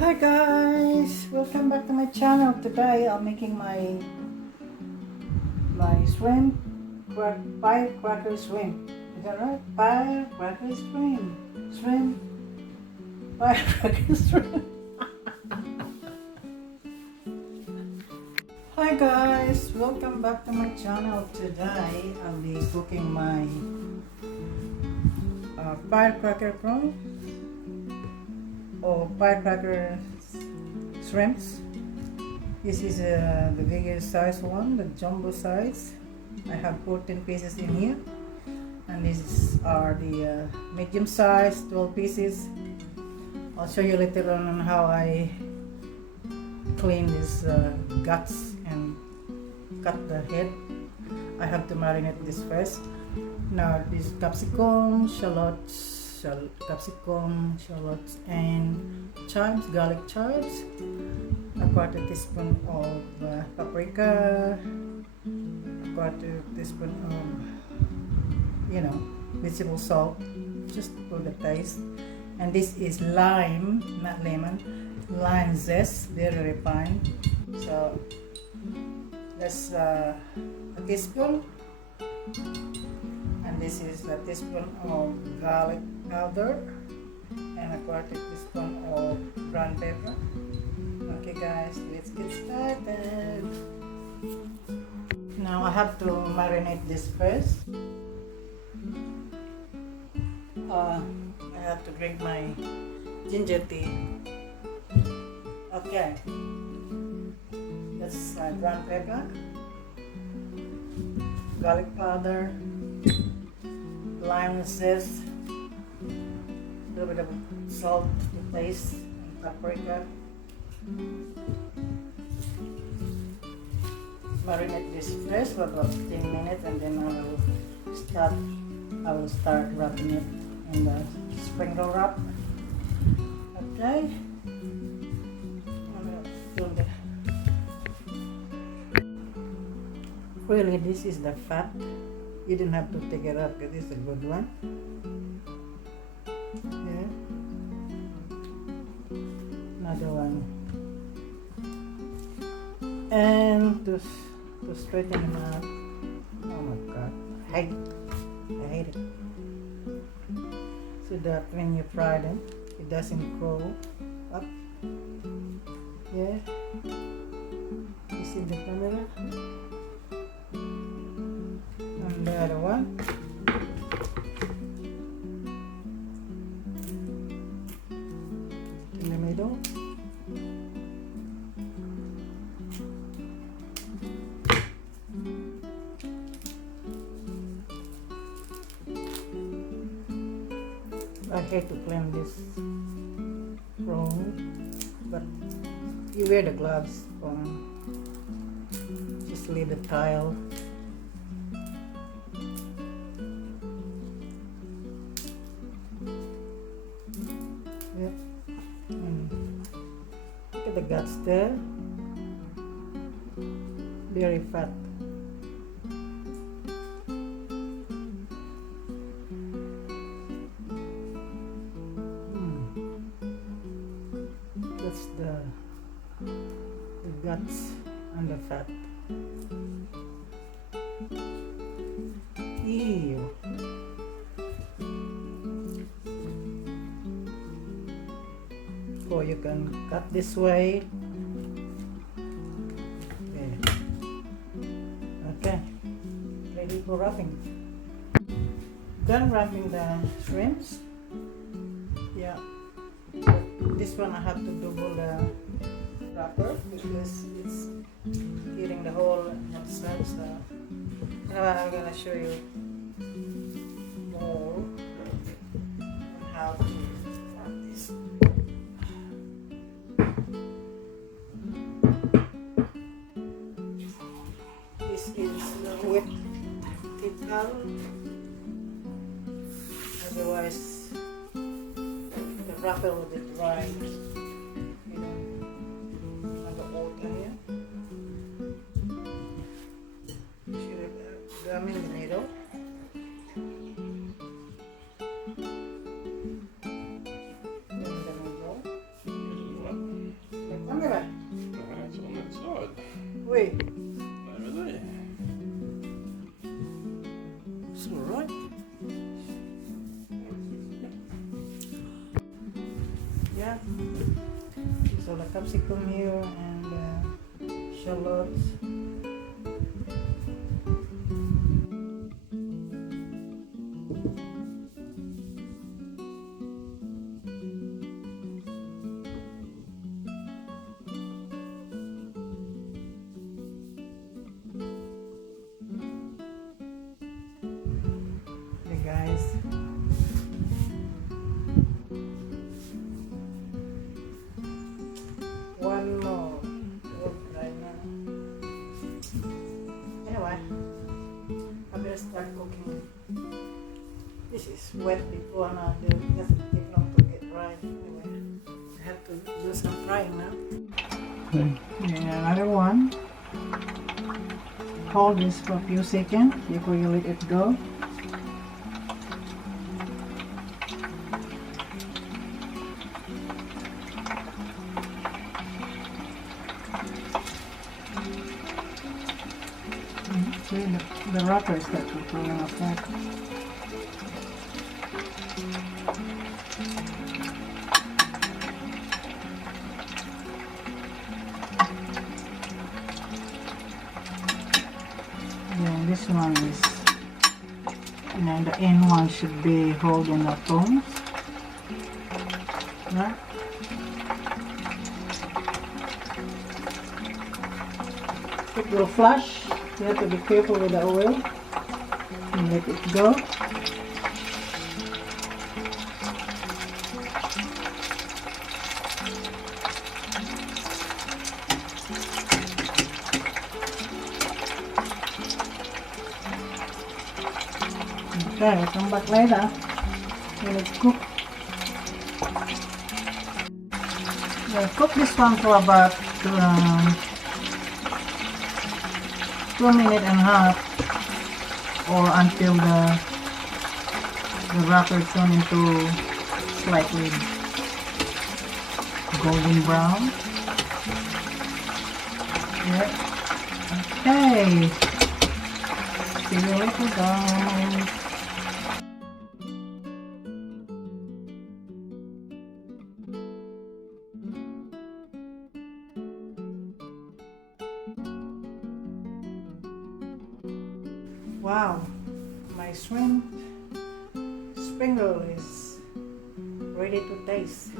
Hi guys, welcome back to my channel. Today I'm making my shrimp firecracker shrimp. Is that right? Firecracker shrimp firecracker shrimp. Hi guys, welcome back to my channel. Today I'll be cooking my firecracker prawn or firecracker shrimps. This is the biggest size one, the jumbo size. I have 14 pieces in here, and these are the medium size, 12 pieces. I'll show you later on how I clean these guts and cut the head. I have to marinate this first. Now this capsicum, shallots, and chives, garlic chives, a quarter teaspoon of paprika, a quarter teaspoon of vegetable salt, just for the taste. And this is lime, not lemon, lime zest, very refined. So that's a teaspoon, and this is a teaspoon of garlic powder and a quarter teaspoon of brown pepper. Okay guys, let's get started. Now I have to marinate this first. I have to drink my ginger tea. Okay, that's brown pepper, garlic powder, lime zest, a little bit of salt to taste, and paprika. Marinate this first for about 10 minutes, and then I will start wrapping it in the spring roll wrap. Okay. Really, this is the fat. You didn't have to take it up because it's a good one. Yeah. Another one. And to straighten them out. Oh my god. I hate it. So that when you fry them, it doesn't grow up. Yeah. You see the camera? And the other one. In the middle. I hate to clean this prawn, but you wear the gloves on. Just leave the tile. Yep. And look at the guts there. Very fat. That's the guts and the fat. Ew. Or you can cut this way. Okay. Ready for wrapping. Done wrapping the shrimps. Yeah. This one I have to double the wrapper because it's getting the whole outside. So now I'm gonna show you more on how to wrap this. This is the wet towel. Otherwise, the wrapper will be dry. On the water here. Should gum in the middle. In the middle. yeah. So the capsicum here and shallots. Hey guys. One more. Oh, right now. Anyway, I better start cooking. This is wet before now. It doesn't take long to get dry. Anyway, I have to do some frying now. Okay. And another one. Hold this for a few seconds before you let it go. See, the wrapper is got to falling apart. Yeah, this one is, the end one should be holding the tongs, right? It will flash. You have to be careful with the oil and let it go. Okay, we'll come back later when it's cooked. We'll cook this one for about 2.5 minutes or until the wrapper turn into slightly golden brown. Yep. Okay. See you later, guys. Wow, my shrimp spring roll is ready to taste.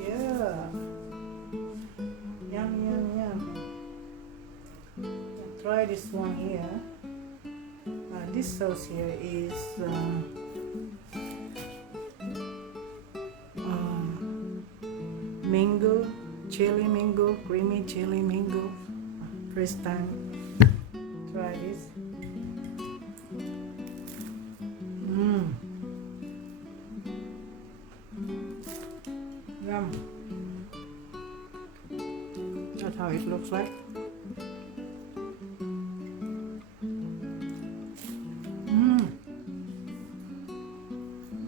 Yeah, yum yum yum. I'll try this one here. This sauce here is mango, chili mango, creamy chili mango. First time try this. Yum. That's how it looks like.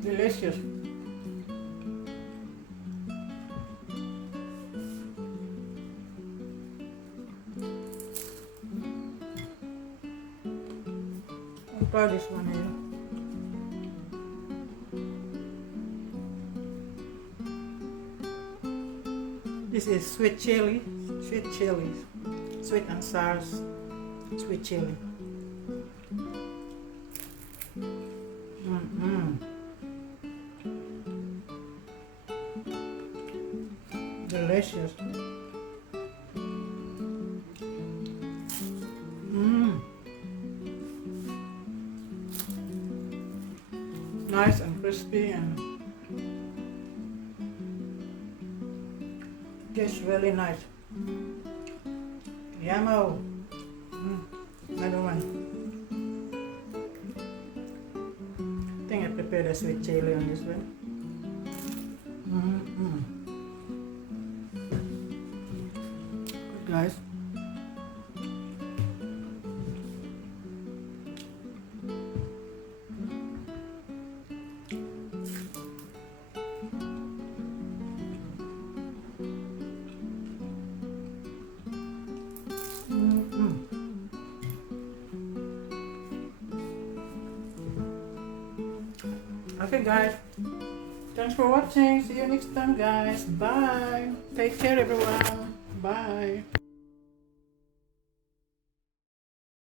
Delicious. I'll try this one here. This is sweet chili, sweet and sour sweet chili. Delicious. Nice and crispy and tastes really nice. Yummo. Another one. I think I prepared a sweet chili on this one. Good guys. Okay guys, Thanks for watching. See you next time, guys. Bye. Take care, everyone. Bye.